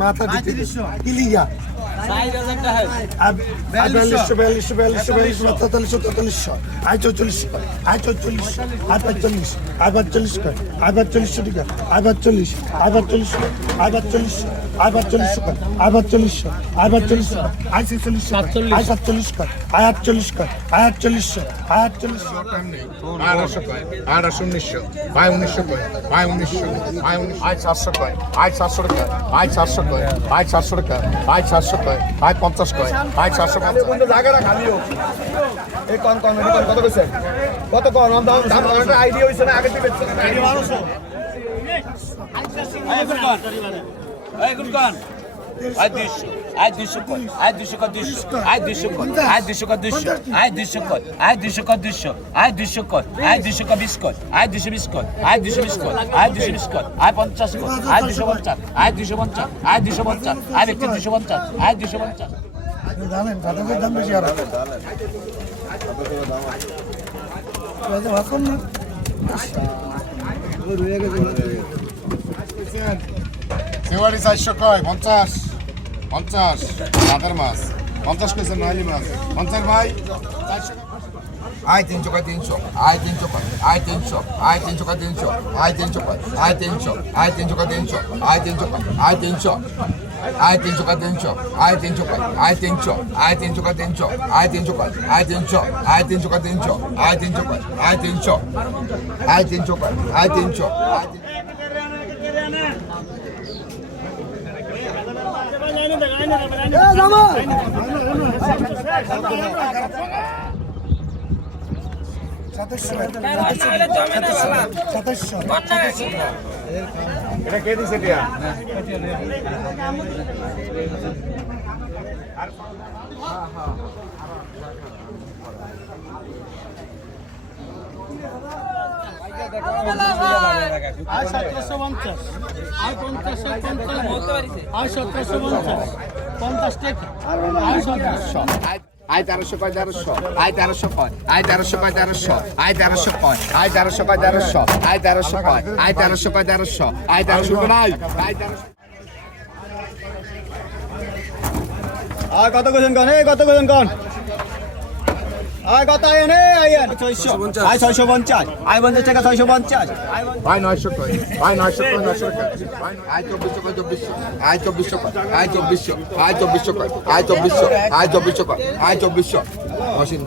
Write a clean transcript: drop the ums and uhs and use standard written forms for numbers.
মাথা দিতে বিয়াল্লিশশো বিয়াল্লিশশো বিয়াল্লিশশো বিয়াল্লিশশো তেতাল্লিশশো তেতাল্লিশশো আয় চৌচল্লিশশো আয় চৌচল্লিশ আয় পাঁচচল্লিশ আয় পাঁচচল্লিশ কয় আয় পাঁচচল্লিশশো টাকা আয় পাঁচচল্লিশ আয় পাঁচচল্লিশশো আয় পাঁচচল্লিশশো আয় পাঁচচল্লিশশো কয় আয় পাঁচচল্লিশশো আয় পাঁচচল্লিশশো আয় ছেচল্লিশশো আয় সাতচল্লিশ কয় আয় আটচল্লিশ কয় আয় আটচল্লিশশো আয় আটচল্লিশশো আঠারোশো উনিশশো আয় উনিশশো কয় আয় উনিশশো আয় উনিশ আয় চারশো কয় আয় চারশো টাকা আয় চারশো কয় আয় চারশো টাকা আয় চারশো কয় আয় 50 কয় আয় 450 জায়গাটা খালি হোক এই কোন কত কইছে কত কোন দাম একটা আইডিয়া হইছে না আগে থেকে আইডিয়া 1200 আয় কোন আয় কোন আয় 200 আয় 200 কয় আয় 200 কয় 200 আয় 200 কয় আয় 200 কয় 200 আয় 200 কয় আয় 200 কয় 200 আয় 200 কয় আয় 200 কয় 20 কয় আয় 220 কয় আয় 220 কয় আয় 220 কয় আয় 50 কয় আয় 250 আয় 250 আয় 250 আয় ব্যক্তি 250 আয় 250 জানেন দাদাদের দাম বেশি আর সেওয়ারি 400 কয় 50 রাতের মাছ 50 কইছে নয়লি মাছ 50 ভাই 400 আয় 300 কয় 300 আয় 300 কয় আয় 300 আয় 300 কয় 300 আয় 300 কয় আয় 300 আয় 300 কয় 300 আয় 300 কয় আয় 300 আয় 300 কয় 300 আয় 300 কয় আয় 300 আয় 300 কয় 300 আয় 300 কয় আয় 300 আয় 300 কয় 300 আয় 300 কয় আয় 300 আয় 300 কয় আয় 300 এটা কে দিছে দিয়া আয় 1750 আয় 50 আয় 1750 50 টাকা আয় 1700 আয় 1300 কয় 1300 আয় 1300 কয় আয় 1300 কয় 1300 আয় 1300 কয় আয় 1300 কয় 1300 আয় 1300 কয় আয় 1300 কয় 1300 আয় 1300 নাই আয় 1300 আয় কত কইছেন কোন এই কত কইছেন কোন আয় কত আয় নে আয় 650 আয় 650 আয় 50 টাকা 650 ভাই 900 কয় ভাই 900 কয় 900 টাকা আয় 2400 কয় 2400 আয় 2400 কয় আয় 2400 আয় 2400 কয় আয় 2400 আয় 2400 কয় আয় 2400 মশিন